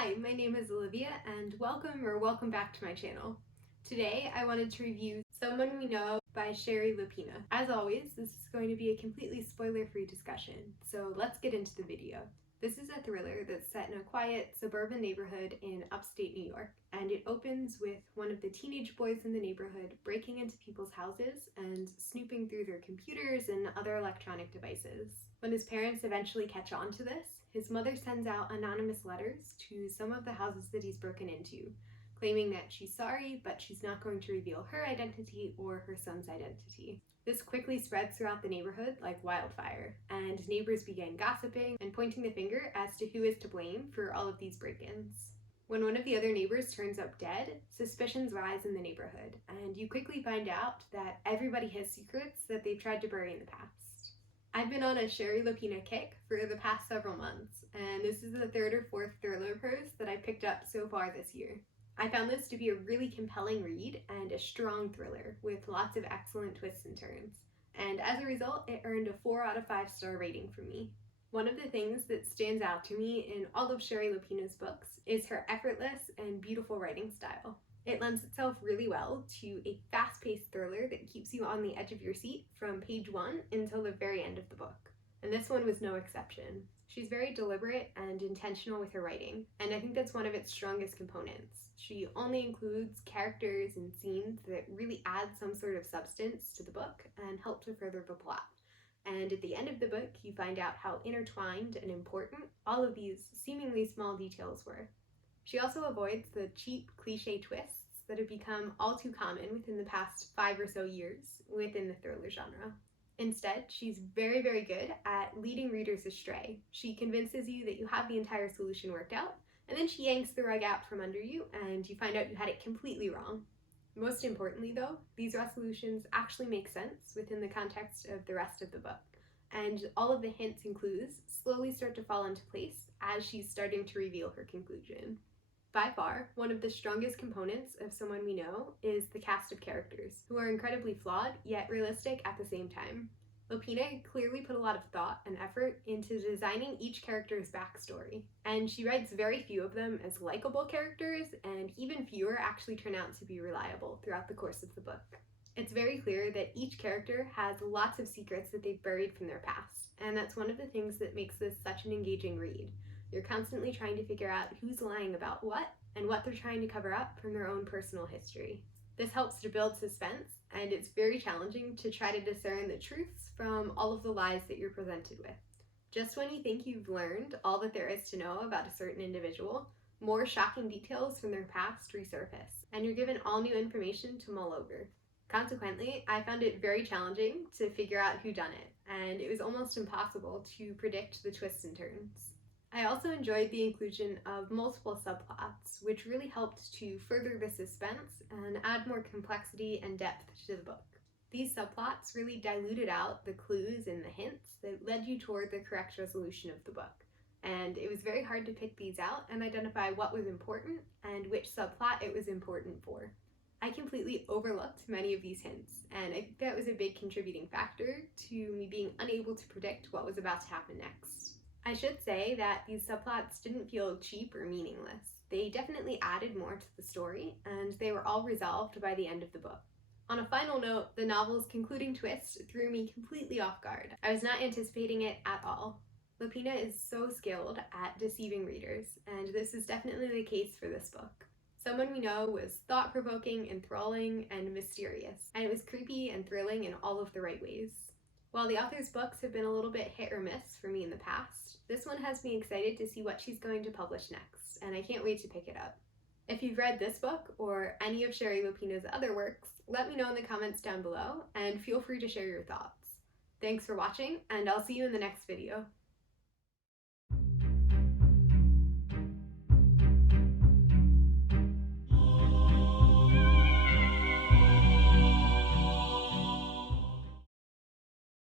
Hi, my name is Olivia and welcome back to my channel. Today I wanted to review Someone We Know by Shari Lapena. As always, this is going to be a completely spoiler-free discussion, so let's get into the video. This is a thriller that's set in a quiet suburban neighborhood in upstate New York, and it opens with one of the teenage boys in the neighborhood breaking into people's houses and snooping through their computers and other electronic devices. When his parents eventually catch on to this, his mother sends out anonymous letters to some of the houses that he's broken into, claiming that she's sorry, but she's not going to reveal her identity or her son's identity. This quickly spreads throughout the neighborhood like wildfire, and neighbors began gossiping and pointing the finger as to who is to blame for all of these break-ins. When one of the other neighbors turns up dead, suspicions rise in the neighborhood, and you quickly find out that everybody has secrets that they've tried to bury in the past. I've been on a Shari Lapena kick for the past several months, and this is the third or fourth thriller of hers that I picked up so far this year. I found this to be a really compelling read and a strong thriller with lots of excellent twists and turns, and as a result, it earned a 4 out of 5 star rating from me. One of the things that stands out to me in all of Shari Lapena's books is her effortless and beautiful writing style. It lends itself really well to a fast-paced thriller that keeps you on the edge of your seat from page 1 until the very end of the book. And this one was no exception. She's very deliberate and intentional with her writing, and I think that's one of its strongest components. She only includes characters and scenes that really add some sort of substance to the book and help to further the plot. And at the end of the book, you find out how intertwined and important all of these seemingly small details were. She also avoids the cheap, cliche twists that have become all too common within the past 5 or so years within the thriller genre. Instead, she's very, very good at leading readers astray. She convinces you that you have the entire solution worked out, and then she yanks the rug out from under you, and you find out you had it completely wrong. Most importantly, though, these resolutions actually make sense within the context of the rest of the book, and all of the hints and clues slowly start to fall into place as she's starting to reveal her conclusion. By far, one of the strongest components of Someone We Know is the cast of characters, who are incredibly flawed, yet realistic at the same time. Lapena clearly put a lot of thought and effort into designing each character's backstory, and she writes very few of them as likable characters, and even fewer actually turn out to be reliable throughout the course of the book. It's very clear that each character has lots of secrets that they've buried from their past, and that's one of the things that makes this such an engaging read. You're constantly trying to figure out who's lying about what and what they're trying to cover up from their own personal history. This helps to build suspense, and it's very challenging to try to discern the truths from all of the lies that you're presented with. Just when you think you've learned all that there is to know about a certain individual, more shocking details from their past resurface, and you're given all new information to mull over. Consequently, I found it very challenging to figure out who done it, and it was almost impossible to predict the twists and turns. I also enjoyed the inclusion of multiple subplots, which really helped to further the suspense and add more complexity and depth to the book. These subplots really diluted out the clues and the hints that led you toward the correct resolution of the book, and it was very hard to pick these out and identify what was important and which subplot it was important for. I completely overlooked many of these hints, and I think that was a big contributing factor to me being unable to predict what was about to happen next. I should say that these subplots didn't feel cheap or meaningless. They definitely added more to the story, and they were all resolved by the end of the book. On a final note, the novel's concluding twist threw me completely off guard. I was not anticipating it at all. Lapena is so skilled at deceiving readers, and this is definitely the case for this book. Someone We Know was thought-provoking, enthralling, and mysterious, and it was creepy and thrilling in all of the right ways. While the author's books have been a little bit hit or miss for me in the past, this one has me excited to see what she's going to publish next, and I can't wait to pick it up. If you've read this book or any of Shari Lapena's other works, let me know in the comments down below, and feel free to share your thoughts. Thanks for watching, and I'll see you in the next video.